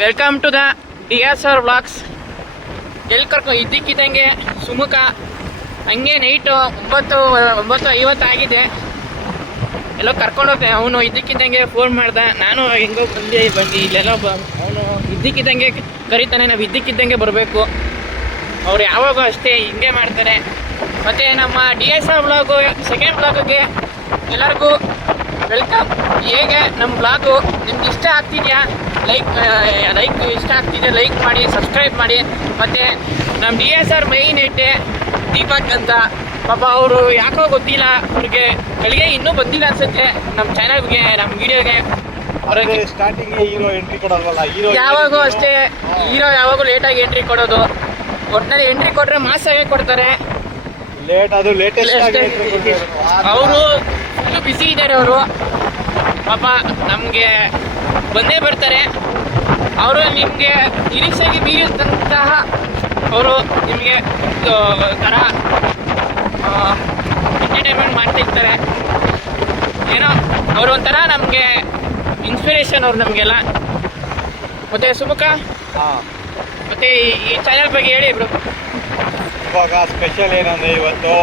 Welcome to the DSR vlogs. ಎಲ್ಲಿ ಇದ್ದಕ್ಕಿದ್ದಂಗೆ ಸುಮುಖ ಹಂಗೆ ನೈಟು 9:50 ಆಗಿದೆ. ಎಲ್ಲೋ ಕರ್ಕೊಂಡೋಗ್ತಾನೆ ಅವನು. ಇದ್ದಕ್ಕಿದ್ದಂಗೆ ಫೋನ್ ಮಾಡ್ದೆ, ನಾನು ಹೆಂಗೋ ಬಂದು ಇಲ್ಲೆಲ್ಲ ಅವನು ಇದ್ದಕ್ಕಿದ್ದಂಗೆ ಕರೀತಾನೆ, ನಾವು ಇದ್ದಕ್ಕಿದ್ದಂಗೆ ಬರಬೇಕು. ಅವ್ರು ಯಾವಾಗೂ ಅಷ್ಟೇ ಹಿಂಗೆ ಮಾಡ್ತಾರೆ. ಮತ್ತು ನಮ್ಮ DSR ವ್ಲಾಗು ಸೆಕೆಂಡ್ ವ್ಲಾಗಿಗೆ ಎಲ್ಲರಿಗೂ ವೆಲ್ಕಮ್. ಹೇಗೆ ನಮ್ಮ ವ್ಲಾಗು ನಿಮ್ಗೆ ಇಷ್ಟ ಆಗ್ತಿದೆಯಾ? ಲೈಕ್ ಇಷ್ಟ ಆಗ್ತಿದೆ ಲೈಕ್ ಮಾಡಿ, ಸಬ್ಸ್ಕ್ರೈಬ್ ಮಾಡಿ. ಮತ್ತು ನಮ್ಮ DSR ಮೈನ್ ಐಟೆ ದೀಪಕ್ ಅಂತ, ಪಾಪ ಅವರು ಯಾಕೋ ಗೊತ್ತಿಲ್ಲ, ಅವ್ರಿಗೆ ಬೆಳಿಗ್ಗೆ ಇನ್ನೂ ಬಂದಿಲ್ಲ ಅನ್ಸುತ್ತೆ ನಮ್ಮ ಚಾನಲ್ಗೆ, ನಮ್ಮ ವಿಡಿಯೋಗೆ. ಅವ್ರಿಗೆ ಸ್ಟಾರ್ಟಿಂಗ್ ಹೀರೋ ಎಂಟ್ರಿ ಕೊಡಲ್ವಲ್ಲ, ಹೀರೋ ಯಾವಾಗೂ ಅಷ್ಟೇ, ಹೀರೋ ಯಾವಾಗೂ ಲೇಟಾಗಿ ಎಂಟ್ರಿ ಕೊಡೋದು. ಒಟ್ಟಿನಲ್ಲಿ ಎಂಟ್ರಿ ಕೊಟ್ಟರೆ ಮಾಸಾಗೆ ಕೊಡ್ತಾರೆ. ಲೇಟೆಸ್ಟ್ ಅವರು ಫುಲ್ಲು ಬ್ಯುಸಿ ಇದ್ದಾರೆ ಅವರು. ಪಾಪ ನಮಗೆ ಬಂದೇ ಬರ್ತಾರೆ. ಅವರು ನಿಮಗೆ ನಿರೀಕ್ಷೆಗೆ ಮೀರಿದಂತಹ ಅವರು ನಿಮಗೆ ಥರ ಎಂಟರ್ಟೈನ್ಮೆಂಟ್ ಮಾಡ್ತಿರ್ತಾರೆ. ಏನೋ ಅವರು ಒಂಥರ ನಮಗೆ ಇನ್ಸ್ಪಿರೇಷನ್ ಅವರು ನಮಗೆಲ್ಲ. ಮತ್ತು ಸುಮುಖ, ಮತ್ತು ಈ ಚಾನಲ್ ಬಗ್ಗೆ ಹೇಳಿ ಬ್ರೋ. ಇವಾಗ ಸ್ಪೆಷಲ್ ಏನಂದರೆ ಇವತ್ತು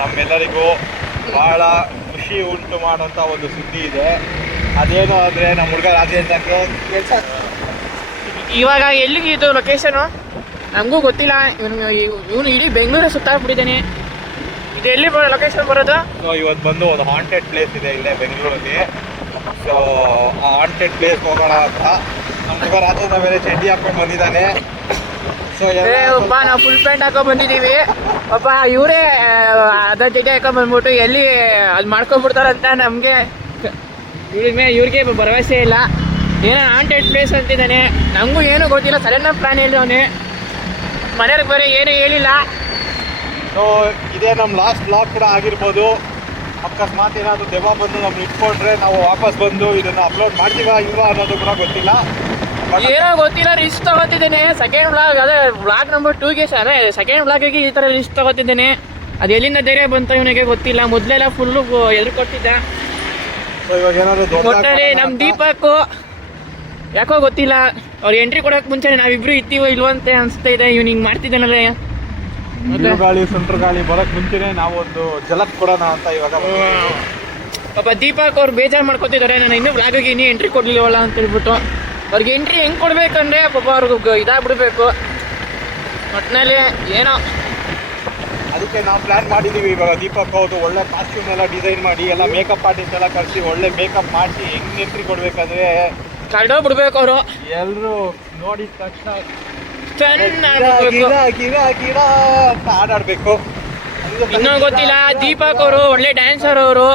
ನಮ್ಮೆಲ್ಲರಿಗೂ ಭಾಳ ಖುಷಿ ಉಂಟು ಮಾಡುವಂಥ ಒಂದು ಸುದ್ದಿ ಇದೆ. ಅದೇನು ಅಂದರೆ ನಮ್ಮ ಹುಡುಗ ರಾಜೇಂದ್ರಕ್ಕೆ ಕೆಲಸ. ಇವಾಗ ಎಲ್ಲಿಗೆ ಇದು ಲೊಕೇಶನು ನಮಗೂ ಗೊತ್ತಿಲ್ಲ. ಇವನು ಇಡೀ ಬೆಂಗಳೂರು ಸುತ್ತಾಡ್ಬಿಟ್ಟಿದ್ದಾನೆ. ಇದು ಎಲ್ಲಿ ಲೊಕೇಶನ್ ಬರೋದು? ಸೊ ಇವತ್ತು ಬಂದು ಒಂದು ಹಾಂಟೆಡ್ ಪ್ಲೇಸ್ ಇದೆ ಇಲ್ಲೇ ಬೆಂಗಳೂರಲ್ಲಿ. ಸೊ ಆ ಹಾಂಟೆಡ್ ಪ್ಲೇಸ್ ಹೋಗೋಣ ಅಂತ ನಮ್ಮ ಹುಡುಗ ರಾಜೇಂದ್ರ ಮೇಲೆ ಚಡ್ಡಿ ಹಾಕೊಂಡು ಬಂದಿದ್ದಾನೆ. ಸೊ ಪಾಪ ನಾವು ಫುಲ್ ಪ್ಯಾಂಟ್ ಹಾಕೊ ಬಂದಿದ್ದೀವಿ. ಪಾಪ ಇವರೇ ಅದ್ರ ಜೊತೆ ಹಾಕೊಂಡ್ ಬಂದ್ಬಿಟ್ಟು ಎಲ್ಲಿ ಅದು ಮಾಡ್ಕೊಂಡ್ಬಿಡ್ತಾರಂತ ನಮಗೆ ಇವ್ರಿಗೆ ಭರವಸೆ ಇಲ್ಲ. ಏನೋ ಹಾಂಟೆಡ್ ಪ್ಲೇಸ್ ಅಂತಿದ್ದಾನೆ. ನಮಗೂ ಏನೂ ಗೊತ್ತಿಲ್ಲ, ಸಡನ್ನಾಗಿ ಪ್ಲಾನ್ ಹೇಳಿದವನೇ. ಮನೆಯವ್ರಿಗೆ ಬರೀ ಏನೂ ಹೇಳಿಲ್ಲ. ಸೊ ಇದೇ ನಮ್ಮ ಲಾಸ್ಟ್ ಬ್ಲಾಗ್ ಕೂಡ ಆಗಿರ್ಬೋದು. ಅಕಸ್ಮಾತ್ ಏನಾದರೂ ದೆವ್ವ ಬಂದು ನಮ್ಗೆ ಇಟ್ಕೊಂಡ್ರೆ ನಾವು ವಾಪಸ್ ಬಂದು ಇದನ್ನು ಅಪ್ಲೋಡ್ ಮಾಡ್ತೀವಾ ಇಲ್ವಾ ಅನ್ನೋದು ಕೂಡ ಗೊತ್ತಿಲ್ಲ. ಏನೋ ಗೊತ್ತಿಲ್ಲ, ರಿಸ್ಕ್ ತಗೋತಿದ್ದೇನೆ. ಸೆಕೆಂಡ್ ವ್ಲಾಗ್, ಅದೇ ವ್ಲಾಗ್ ನಂಬರ್ 2ಗೆ ಅದೇ ಸೆಕೆಂಡ್ ವ್ಲಾಗಿಗೆ ಈ ಥರ ರಿಸ್ಕ್ ತಗೋತಿದ್ದೇನೆ. ಅದು ಎಲ್ಲಿಂದ ಧೈರ್ಯ ಬಂತು ಇವನಿಗೆ ಗೊತ್ತಿಲ್ಲ. ಮೊದಲೆಲ್ಲ ಫುಲ್ಲು ಎದುರು ಕೊಟ್ಟಿದ್ದ. ಸೊ ಇವಾಗ ಏನಾದರೂ ಒಟ್ಟಲ್ಲಿ ನಮ್ಮ ದೀಪಕ್ಕು ಯಾಕೋ ಗೊತ್ತಿಲ್ಲ, ಅವ್ರು ಎಂಟ್ರಿ ಕೊಡೋಕೆ ಮುಂಚೆ ನಾವಿಬ್ರು ಇರ್ತೀವೋ ಇಲ್ವಂತೆ ಅನಿಸ್ತಾ ಇದೆ. ಇವ್ನು ಹಿಂಗೆ ಮಾಡ್ತಿದ್ದಾನಲ್ಲ. ಗಾಳಿ ಸುಂಟ್ರ ಗಾಳಿ ಬರೋಕ್ಕೆ ಮುಂಚೆನೇ ನಾವು ಒಂದು ಜಲಕ್ ಕೊಡೋಣ ಅಂತ ಇವಾಗ. ಪಾಪ ದೀಪಕ್ ಅವ್ರು ಬೇಜಾರು ಮಾಡ್ಕೊತಿದ್ದಾರೆ, ನಾನು ಇನ್ನೂ ವ್ಲಾಗಿಗೆ ಇನ್ನೂ ಎಂಟ್ರಿ ಕೊಡಲಿಲ್ಲವಲ್ಲ ಅಂತ ಹೇಳ್ಬಿಟ್ಟು. ಅವ್ರಿಗೆ ಎಂಟ್ರಿ ಹೆಂಗೆ ಕೊಡಬೇಕಂದ್ರೆ ಪಾಪ ಅವ್ರಿಗೆ ಇದಾಗ್ಬಿಡ್ಬೇಕು. ಒಟ್ಟಿನಲ್ಲಿ ಏನೋ ಅದಕ್ಕೆ ನಾವು ಪ್ಲ್ಯಾನ್ ಮಾಡಿದ್ದೀವಿ. ಇವಾಗ ದೀಪಕ್ ಅವ್ರು ಒಳ್ಳೆ ಕಾಸ್ಟ್ಯೂಮ್ ಎಲ್ಲ ಡಿಸೈನ್ ಮಾಡಿ, ಎಲ್ಲ ಮೇಕಪ್ ಆರ್ಟಿಸ್ಟ್ ಎಲ್ಲ ಕರೆಸಿ ಒಳ್ಳೆ ಮೇಕಪ್ ಮಾಡಿಸಿ ಹೆಂಗೆ ಎಂಟ್ರಿ ಕೊಡಬೇಕಾದ್ರೆ ಕಳ್ದೋಗ್ಬಿಡ್ಬೇಕು ಅವರು. ಎಲ್ಲರೂ ನೋಡಿದ ತಕ್ಷಣ ಚೆನ್ನಾಗಿ ಆಡಾಡಬೇಕು. ಇನ್ನೂ ಗೊತ್ತಿಲ್ಲ. ದೀಪಕ್ ಅವರು ಒಳ್ಳೆ ಡ್ಯಾನ್ಸರ್ ಅವರು.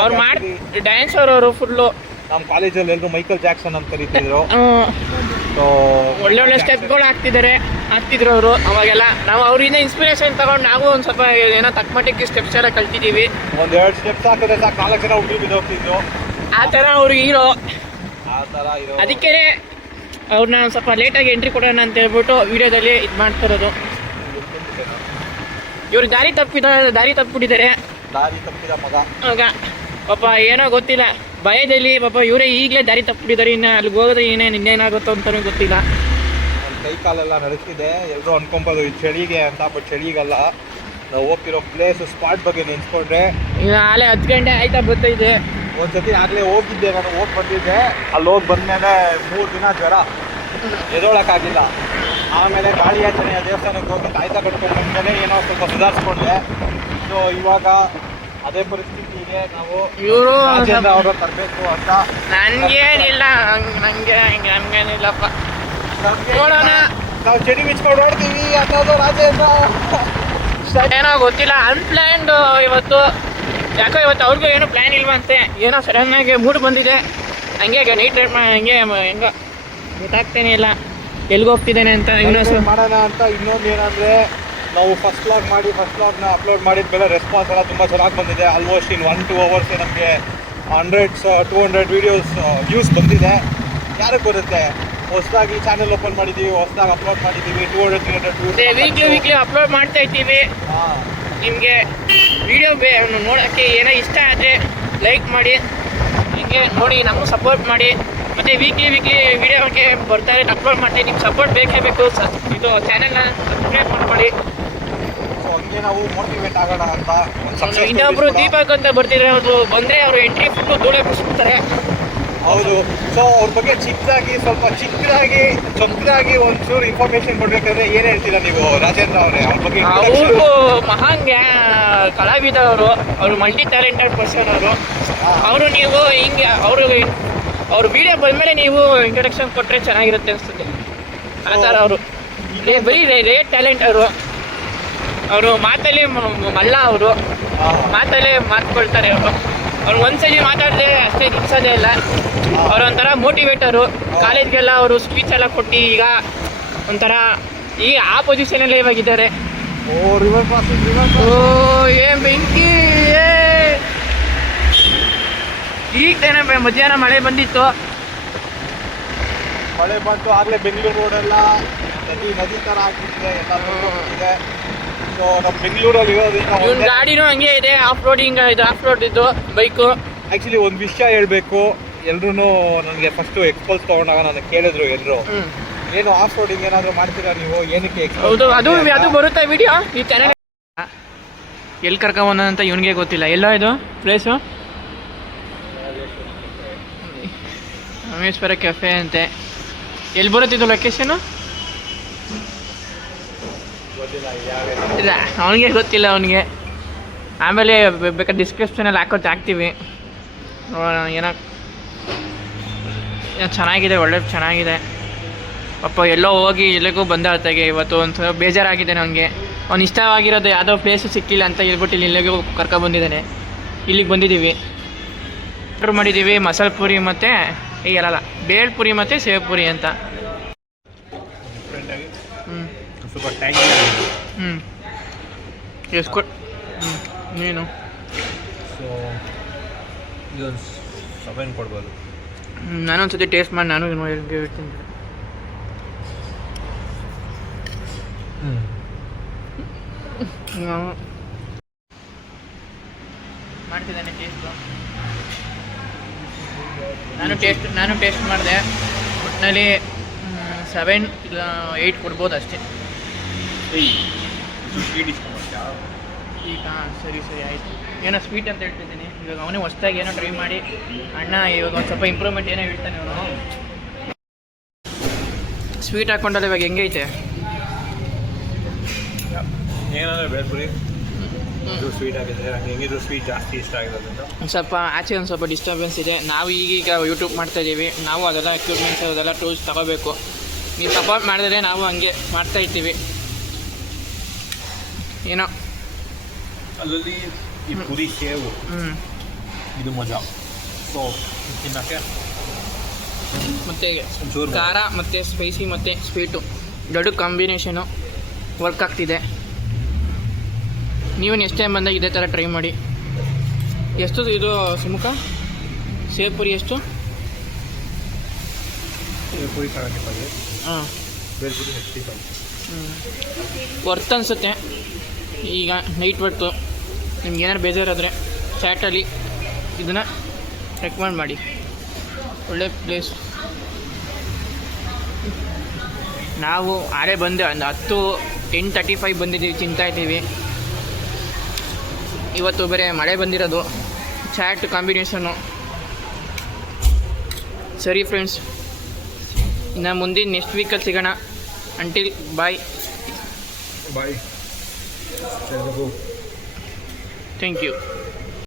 ಅವ್ರು ಮಾಡಿ ಡ್ಯಾನ್ಸರ್ ಅವರು ಫುಲ್ಲು. ನಮ್ಮ ಕಾಲೇಜಲ್ಲಿ ಎಲ್ಲರೂ ಮೈಕಲ್ ಜಾಕ್ಸನ್ ಅಂತ ಕರೀತಿದ್ರು. ಸೊ ಒಳ್ಳೆ ಸ್ಟೆಪ್ಗಳು ಹಾಕ್ತಿದ್ರು ಅವರು ಅವಾಗೆಲ್ಲ. ನಾವು ಅವರಿಂದ ಇನ್ಸ್ಪಿರೇಷನ್ ತಗೊಂಡು ನಾವು ಒಂದು ಸ್ವಲ್ಪ ಏನೋ ತಕ್ಕಮಟ್ಟಿಗೆ ಸ್ಟೆಪ್ಸ್ ಎಲ್ಲ ಕಲ್ತಿದ್ದೀವಿ. ಒಂದೆರಡು ಸ್ಟೆಪ್ಸ್ ಹಾಕಿದ್ರೆ ಸಾಕು 4 ಜನ ಹುಡುಗಿ ಬಿದ್ದೋಗ್ತಿದ್ರು. ಆ ಥರ ಅವ್ರು ಹೀರೋ. ಆ ಥರ ಇರೋ ಅದಕ್ಕೆ ಅವ್ರನ್ನ ಸ್ವಲ್ಪ ಲೇಟಾಗಿ ಎಂಟ್ರಿ ಕೊಡೋಣ ಅಂತ ಹೇಳ್ಬಿಟ್ಟು ವಿಡಿಯೋದಲ್ಲಿ ಇದು ಮಾಡ್ತಿರೋದು. ಇವ್ರು ದಾರಿ ತಪ್ಪಿಬಿಟ್ಟಿದ್ದಾರೆ. ದಾರಿ ತಪ್ಪಿದ ಮಗ ಆಗ ಪಾಪ ಏನೋ ಗೊತ್ತಿಲ್ಲ, ಭಯದಲ್ಲಿ ಪಾಪ ಇವರೇ ಈಗಲೇ ದಾರಿ ತಪ್ಪಿಬಿಟ್ಟಿದ್ದಾರೆ. ಇನ್ನು ಅಲ್ಲಿಗೆ ಹೋಗೋದ್ರೆ ಇನ್ನೇನಾಗುತ್ತೋ ಅಂತಲೂ ಗೊತ್ತಿಲ್ಲ. ಒಂದು ಕೈ ಕಾಲೆಲ್ಲ ನಡೆಸ್ತಿದೆ. ಎಲ್ಲರೂ ಅನ್ಕೊಂಬೋದು ಇದು ಚಳಿಗೆ ಅಂತ, ಬಟ್ ಚಳಿಗಲ್ಲ. ನಾವು ಹೋಗ್ತಿರೋ ಪ್ಲೇಸ್ ಸ್ಪಾಟ್ ಬಗ್ಗೆ ನೆನೆಸ್ಕೊಂಡ್ರೆ ಈಗ ಆಲೇ 10 ಗಂಟೆ ಆಯ್ತಾ ಬರ್ತಾಯಿದೆ. ಒಂದ್ಸತಿ ಆಗಲೇ ಹೋಗಿದ್ದೆ ನಾನು, ಹೋಗಿ ಬಂದಿದ್ದೆ. ಅಲ್ಲಿ ಹೋಗಿ ಬಂದಮೇಲೆ 3 ದಿನ ಜ್ವರ, ಎದೋಳಕ್ಕಾಗಿಲ್ಲ. ಆಮೇಲೆ ಕಾಳಿಯಾಚನೆಯ ದೇವಸ್ಥಾನಕ್ಕೆ ಹೋಗಿ ತಾಯ್ತ ಕಟ್ಕೊಂಡು ಬಂದಮೇಲೆ ಏನೋ ಸ್ವಲ್ಪ ಸುಧಾರಿಸ್ಕೊಂಡೆ. ಸೊ ಇವಾಗ ಅದೇ ಪರಿಸ್ಥಿತಿಗೆ ನಾವು ಇವರು ಅವರು ತರಬೇಕು ಅಂತ. ನನಗೇನಿಲ್ಲ, ನಮಗೇನಿಲ್ಲಪ್ಪ. ನೋಡೋಣ, ನಾವು ಚಡಿ ಬಿಚ್ಕೊಂಡು ಓಡ್ತೀವಿ ಅನ್ನೋದು ರಾಜೇಂದ್ರ. ಏನೋ ಗೊತ್ತಿಲ್ಲ, ಅನ್ಪ್ಲ್ಯಾನ್ಡ್ ಇವತ್ತು. ಯಾಕೋ ಇವತ್ತು ಅವ್ರಿಗೂ ಏನೋ ಪ್ಲ್ಯಾನ್ ಇಲ್ವಂತೆ. ಏನೋ ಸಡನ್ನಾಗಿ ಮೂಡ್ ಬಂದಿದೆ. ಹಂಗೆ ನೈಟ್ ರೈಡ್ ಹಂಗೆ ಹೆಂಗೋ ಗೊತ್ತಾಗ್ತೇನೆ ಇಲ್ಲ ಎಲ್ಲಿಗೆ ಹೋಗ್ತಿದ್ದೇನೆ ಅಂತ. ಇನ್ನೊಂದು ಮಾಡೋಣ ಅಂತ. ಇನ್ನೊಂದು ಏನಂದರೆ, ನಾವು ಫಸ್ಟ್ ವ್ಲಾಗ್ನ ಅಪ್ಲೋಡ್ ಮಾಡಿದ ಮೇಲೆ ರೆಸ್ಪಾನ್ಸ್ ಎಲ್ಲ ತುಂಬ ಚೆನ್ನಾಗಿ ಬಂದಿದೆ. ಆಲ್ಮೋಸ್ಟ್ ಇನ್ 1-2 hours ನಮಗೆ 100-200 ವೀಡಿಯೋಸ್ ವ್ಯೂಸ್ ಬಂದಿದೆ. ಯಾರಿಗೆ ಬರುತ್ತೆ? ಹೊಸದಾಗಿ ಚಾನಲ್ ಓಪನ್ ಮಾಡಿದ್ದೀವಿ, ಹೊಸದಾಗಿ ಅಪ್ಲೋಡ್ ಮಾಡಿದ್ದೀವಿ. 200-300 ವೀಕ್ಲಿ ಅಪ್ಲೋಡ್ ಮಾಡ್ತಾ ಇದ್ದೀವಿ. ನಿಮಗೆ ವಿಡಿಯೋ ನೋಡೋಕ್ಕೆ ಏನೋ ಇಷ್ಟ ಆದರೆ ಲೈಕ್ ಮಾಡಿ, ಹಿಂಗೆ ನೋಡಿ ನಮಗೂ ಸಪೋರ್ಟ್ ಮಾಡಿ. ಮತ್ತು ವೀಕ್ಲಿ ವೀಡಿಯೋಗೆ ಬರ್ತಾರೆ, ಅಪ್ಲೋಡ್ ಮಾಡ್ತೀನಿ. ನಿಮ್ಮ ಸಪೋರ್ಟ್ ಬೇಕೇ ಬೇಕು. ಇದು ಚಾನೆಲ್ನ ಸಬ್ಸ್ಕ್ರೈಬ್ ಮಾಡ್ಕೊಳ್ಳಿ. ಸೊ ಹಂಗೆ ನಾವು ಮೋಟಿವೇಟ್ ಆಗೋಣ ಅಂತ ಇನ್ನೊಬ್ರು ದೀಪಕ್ ಅಂತ ಬರ್ತಿದ್ರೆ ಅವರು ಬಂದರೆ ಅವರು ಎಂಟ್ರಿ ಫುಲ್ಲು ಧೂಳೆ ಬಿಡಿಸ್ಬಿಡ್ತಾರೆ. ಹೌದು. ಸೊ ಅವ್ರ ಬಗ್ಗೆ ಚಿಕ್ಕದಾಗಿ ಒಂಚೂರು ಇನ್ಫಾರ್ಮೇಶನ್ ಕೊಡ್ಬೇಕಂದ್ರೆ ಏನು ಹೇಳ್ತೀರಾ ನೀವು ರಾಜೇಂದ್ರ ಅವರೇ ಅವ್ರ ಬಗ್ಗೆ? ಅವರು ಮಹಾನ್ ಕಲಾವಿದ, ಅವರು ಮಲ್ಟಿ ಟ್ಯಾಲೆಂಟೆಡ್ ಪರ್ಸನ್ ಅವರು ನೀವು ಹಿಂಗೆ ಅವ್ರ ವಿಡಿಯೋ ಬಂದಮೇಲೆ ನೀವು ಇಂಟ್ರೊಡಕ್ಷನ್ ಕೊಟ್ಟರೆ ಚೆನ್ನಾಗಿರುತ್ತೆ ಅನಿಸುತ್ತೆ. ಆ ಥರ ಅವರು ಬರೀ ರೇಟ್ ಟ್ಯಾಲೆಂಟ್ ಅವರು ಮಾತಲ್ಲಿ ಮಲ್ಲ, ಅವರು ಮಾತಲ್ಲೇ ಮಾತ್ಕೊಳ್ತಾರೆ. ಅವ್ರು ಒಂದ್ಸಲಿ ಮಾತಾಡಿದ್ರೆ ಅಷ್ಟೇ ನಿಲ್ಸೋದೇ ಇಲ್ಲ. ಅವರೊಂಥರ ಮೋಟಿವೇಟರು. ಕಾಲೇಜ್ಗೆಲ್ಲ ಅವರು ಸ್ಪೀಚ್ ಎಲ್ಲ ಕೊಟ್ಟು ಈಗ ಒಂಥರ ಈಗ ಆ ಪೊಸಿಷನಲ್ಲೇ ಇವಾಗಿದ್ದಾರೆ. ಏನ್ ಬೆಂಕಿ! ಈಗ ತಾನೇ ಮಧ್ಯಾಹ್ನ ಮಳೆ ಬಂದಿತ್ತು. ಮಳೆ ಬಂತು ಆಗಲೇ ಬೆಂಗಳೂರು ರೋಡೆಲ್ಲ ನದಿ ಥರ ಆಗ್ಬಿಟ್ಟಿದೆ, ಎಲ್ಲ. ಸೊ ನಮ್ಮ ಬೆಂಗಳೂರಲ್ಲಿ ಇರೋದು ಗಾಡಿನೂ ಹಂಗೆ ಇದೆ, ಆಫ್ ರೋಡ್ ಇದ್ದು ಬೈಕು. ಆ್ಯಕ್ಚುಲಿ ಒಂದು ವಿಷಯ ಹೇಳಬೇಕು, ಎಲ್ರೂ ನನಗೆ ಫಸ್ಟು ಎಕ್ಸ್ಪಲ್ಸ್ ತೊಗೊಂಡಾಗ ನನಗೆ ಕೇಳಿದ್ರು ಎಲ್ಲರೂ, ಏನು ಆಫ್ ರೋಡಿಂಗ್ ಏನಾದರೂ ಮಾಡ್ತೀರಾ ನೀವು, ಏನಕ್ಕೆ? ಹೌದು, ಅದು ಬರುತ್ತೆ ವಿಡಿಯೋ ಈ ಚಾನೆಲ್. ಎಲ್ಲಿ ಕರ್ಕೊಂಬಂದಂತ ಇವನಿಗೆ ಗೊತ್ತಿಲ್ಲ. ಎಲ್ಲ ಇದು ಪ್ಲೇಸು ರಾಮೇಶ್ವರ ಕೆಫೆ ಅಂತೆ. ಎಲ್ಲಿ ಬರುತ್ತಿದ್ದು ಲೊಕೇಶನು? ಇಲ್ಲ, ಅವನಿಗೆ ಗೊತ್ತಿಲ್ಲ. ಅವನಿಗೆ ಆಮೇಲೆ ಬೇಕಾದ್ರೆ ಡಿಸ್ಕ್ರಿಪ್ಷನಲ್ಲಿ ಹಾಕ್ತೀವಿ. ಏನೋ ಚೆನ್ನಾಗಿದೆ, ಚೆನ್ನಾಗಿದೆ. ಪಾಪ ಎಲ್ಲೋ ಹೋಗಿ ಎಲ್ಲಿಗೂ ಬಂದ ಹೊತ್ತಿಗೆ ಇವತ್ತು ಒಂದು ಬೇಜಾರಾಗಿದೆ ನನಗೆ. ಅವ್ನು ಇಷ್ಟವಾಗಿರೋದು ಯಾವುದೋ ಪ್ಲೇಸು ಸಿಕ್ಕಿಲ್ಲ ಅಂತ ಹೇಳ್ಬಿಟ್ಟು ಇಲ್ಲಿಗೂ ಕರ್ಕೊಬಂದಿದ್ದಾನೆ. ಇಲ್ಲಿಗೆ ಬಂದಿದ್ದೀವಿ, ಆರ್ಡ್ರ್ ಮಾಡಿದ್ದೀವಿ ಮಸಾಲೆ ಪೂರಿ ಮತ್ತು ಈಗೆಲ್ಲ ಬೇಳ್ಪುರಿ ಮತ್ತು ಸೇವ್ಪುರಿ ಅಂತ. ಎಷ್ಟು ನೀನು? ಸೊ ಇದೊಂದು 7 ಕೊಡ್ಬೋದು. ನಾನೊಂದ್ಸತಿ ಟೇಸ್ಟ್ ಮಾಡಿ ನಾನು ಹೇಳ್ತೀನಿ. ಮಾಡ್ತಿದ್ದಾನೆ ಟೇಸ್ಟು. ನಾನು ಟೇಸ್ಟ್ ಮಾಡಿದೆ. ಒಟ್ಟಿನಲ್ಲಿ 7 ಇಲ್ಲ 8 ಕೊಡ್ಬೋದು ಅಷ್ಟೇ. ಈಗ ಸರಿ ಆಯಿತು. ಏನೋ ಸ್ವೀಟ್ ಅಂತ ಹೇಳ್ತಿದ್ದೀನಿ. ಇವಾಗ ಅವನೇ ಹೊಸ್ದಾಗಿ ಏನೋ ಟ್ರೈ ಮಾಡಿ ಅಣ್ಣ ಇವಾಗ ಒಂದು ಸ್ವಲ್ಪ ಇಂಪ್ರೂವ್ಮೆಂಟ್ ಏನೋ ಹೇಳ್ತಾನೆ ಅವನು. ಸ್ವೀಟ್ ಹಾಕ್ಕೊಂಡಲ್ಲ ಇವಾಗ ಹೆಂಗೈತೆ? ಏನಂದರೆ ಬೇಳ್ಪುರಿ ಇದು ಸ್ವೀಟ್ ಆಗಿದೆ, ಹೆಂಗಿದ್ರು ಸ್ವೀಟ್ ಜಾಸ್ತಿ ಇಷ್ಟ ಆಗಿರೋದ್ರಿಂದ ಒಂದು ಸ್ವಲ್ಪ ಆಚೆ ಒಂದು ಸ್ವಲ್ಪ ಡಿಸ್ಟರ್ಬೆನ್ಸ್ ಇದೆ. ನಾವು ಈಗೀಗ ಯೂಟ್ಯೂಬ್ ಮಾಡ್ತಾಯಿದ್ದೀವಿ. ನಾವು ಅದೆಲ್ಲ ಎಕ್ವಿಪ್ಮೆಂಟ್ಸ್ ಅದೆಲ್ಲ ಟೂಲ್ಸ್ ತಗೋಬೇಕು. ನೀವು ಸಪೋರ್ಟ್ ಮಾಡಿದ್ರೆ ನಾವು ಹಂಗೆ ಮಾಡ್ತಾಯಿರ್ತೀವಿ. ಏನೋ ಅಲ್ಲಲ್ಲಿ ಈ ಪುರಿ ಸೇವು ಇದು ಮಜಾ. ಸೊ ತಿನ್ನೋಕ್ಕೆ ಮತ್ತು ಖಾರ ಮತ್ತು ಸ್ಪೈಸಿ ಮತ್ತು ಸ್ವೀಟು ದೊಡ್ಡ ಕಾಂಬಿನೇಷನು ವರ್ಕ್ ಆಗ್ತಿದೆ. ನೀವು ನೆಕ್ಸ್ಟ್ ಟೈಮ್ ಬಂದಾಗ ಇದೇ ಥರ ಟ್ರೈ ಮಾಡಿ. ಎಷ್ಟು ಇದು ಸುಮುಖ ಸೇವ್ಪುರಿ ಎಷ್ಟು? ಪುರಿ 75. ಹಾಂ, ಬೇಲ್ಪುರಿ 65. ವರ್ತ್ ಅನಿಸುತ್ತೆ. ಈಗ ನೈಟ್ ಹೊತ್ತು ನಿಮ್ಗೆ ಏನಾರು ಬೇಜಾರಾದರೆ ಚಾಟಲ್ಲಿ ಇದನ್ನು ರೆಕಮೆಂಡ್ ಮಾಡಿ. ಒಳ್ಳೆ ಪ್ಲೇಸ್. ನಾವು ಆರೇ ಬಂದು ಒಂದು 10:35 ಬಂದಿದ್ದೀವಿ, ತಿಂತಾಯಿದ್ದೀವಿ. ಇವತ್ತು ಬೇರೆ ಮಳೆ ಬಂದಿರೋದು, ಚಾಟ್ ಕಾಂಬಿನೇಷನ್ನು. ಸರಿ ಫ್ರೆಂಡ್ಸ್, ಇನ್ನು ಮುಂದಿನ ನೆಕ್ಸ್ಟ್ ವೀಕಲ್ಲಿ ಸಿಗೋಣ. Until bye. Bye. Thank you.